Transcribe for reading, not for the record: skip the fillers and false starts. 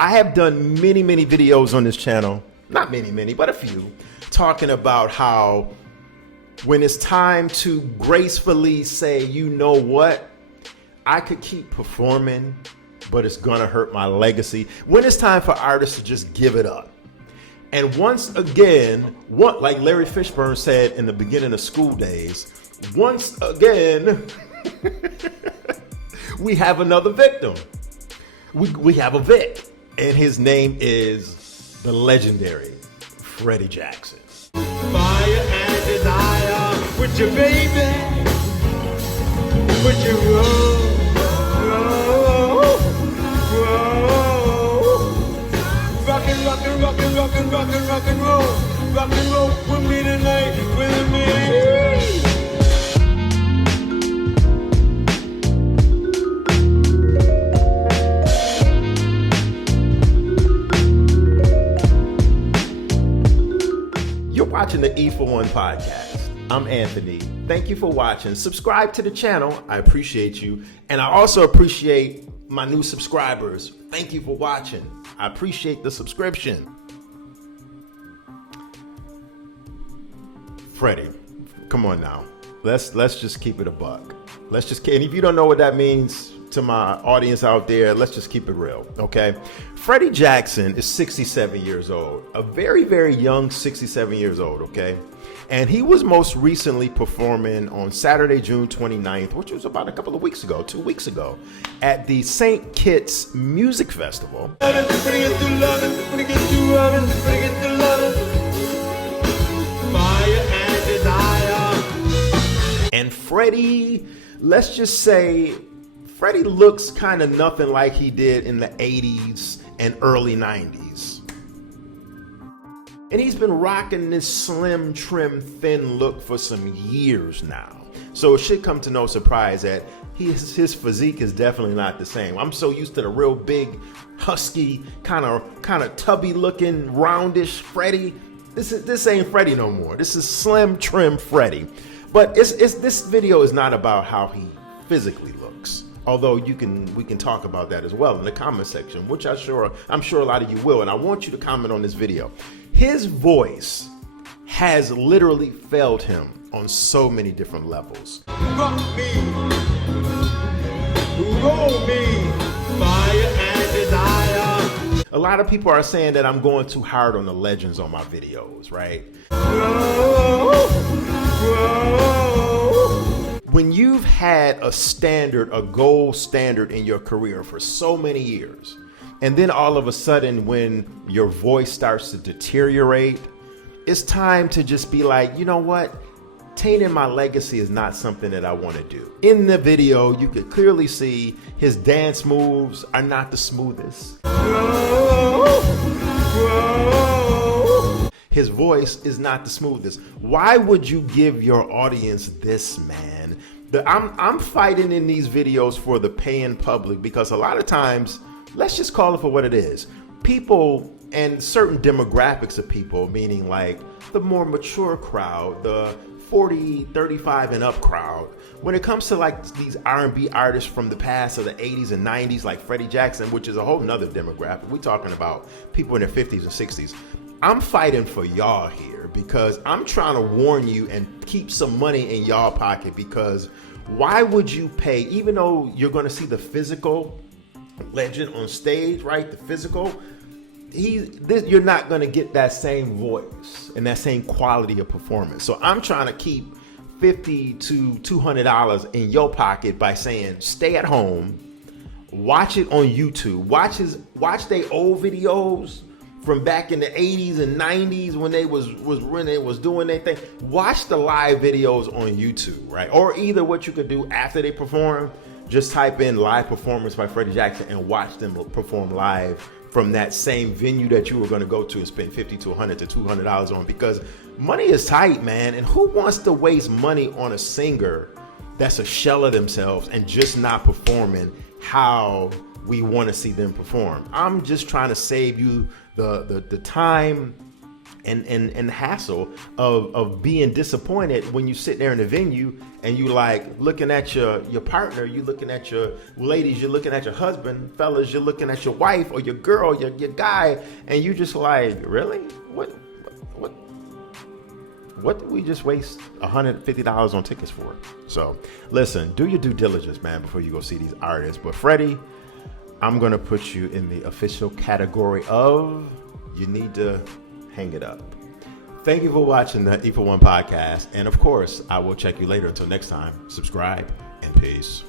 I have done many videos on this channel, not many, but a few, talking about how when it's time to gracefully say, you know what, I could keep performing, but it's gonna hurt my legacy. When it's time for artists to just give it up. And once again, like Larry Fishburne said in the beginning of School Days, once again, we have another victim. We have a Vic, and his name is the legendary Freddie Jackson. Fire and desire with your baby, with your rock and roll with me tonight, with me. You're watching the E for One podcast. I'm Anthony. Thank you for watching. Subscribe to the channel. I appreciate you. And I also appreciate my new subscribers. Thank you for watching. I appreciate the subscription. Freddie, come on now. Let's just keep it a buck. And if you don't know what that means to my audience out there, let's just keep it real, okay? Freddie Jackson is 67 years old, a very young 67 years old, okay? And he was most recently performing on Saturday, June 29th, which was about a couple of weeks ago, 2 weeks ago, at the St. Kitts Music Festival. And Freddie, let's just say, Freddie looks kind of nothing like he did in the 80s and early 90s. And he's been rocking this slim, trim, thin look for some years now. So it should come to no surprise that his physique is definitely not the same. I'm so used to the real big, husky, kind of tubby looking, roundish Freddie. This ain't Freddie no more. This is slim, trim Freddie. But this video is not about how he physically looks. Although we can talk about that as well in the comment section, which I'm sure a lot of you will. And I want you to comment on this video. His voice has literally failed him on so many different levels. Rock me, roll me, fire and desire. A lot of people are saying that I'm going too hard on the legends on my videos, right? When you've had a gold standard in your career for so many years, and then all of a sudden when your voice starts to deteriorate, it's time to just be like, you know what? Tainting my legacy is not something that I want to do. In the video, you could clearly see his dance moves are not the smoothest. His voice is not the smoothest. Why would you give your audience this, man? I'm fighting in these videos for the paying public because a lot of times, let's just call it for what it is. People and certain demographics of people, meaning like the more mature crowd, the 40, 35 and up crowd, when it comes to like these R&B artists from the past of the 80s and 90s, like Freddie Jackson, which is a whole nother demographic. We're talking about people in their 50s and 60s. I'm fighting for y'all here because I'm trying to warn you and keep some money in y'all pocket, because why would you pay, even though you're going to see the physical legend on stage, right? The physical, you're not going to get that same voice and that same quality of performance. So I'm trying to keep $50 to $200 in your pocket by saying, stay at home, watch it on YouTube, watch their old videos from back in the 80s and 90s when they was doing their thing. Watch the live videos on YouTube, right? Or either what you could do after they perform, just type in live performance by Freddy Jackson and watch them perform live from that same venue that you were going to go to and spend $50 to $100 to $200 on, because money is tight, man. And who wants to waste money on a singer that's a shell of themselves and just not performing how we want to see them perform? I'm just trying to save you the time and hassle of being disappointed when you sit there in the venue and you like looking at your partner, you looking at your ladies, you're looking at your husband, fellas, you're looking at your wife or your girl, your guy, and you just like, really? What did we just waste $150 on tickets for? So listen, do your due diligence, man, before you go see these artists. But Freddie, I'm gonna put you in the official category of you need to hang it up. Thank you for watching the E for One podcast. And of course, I will check you later. Until next time, subscribe and peace.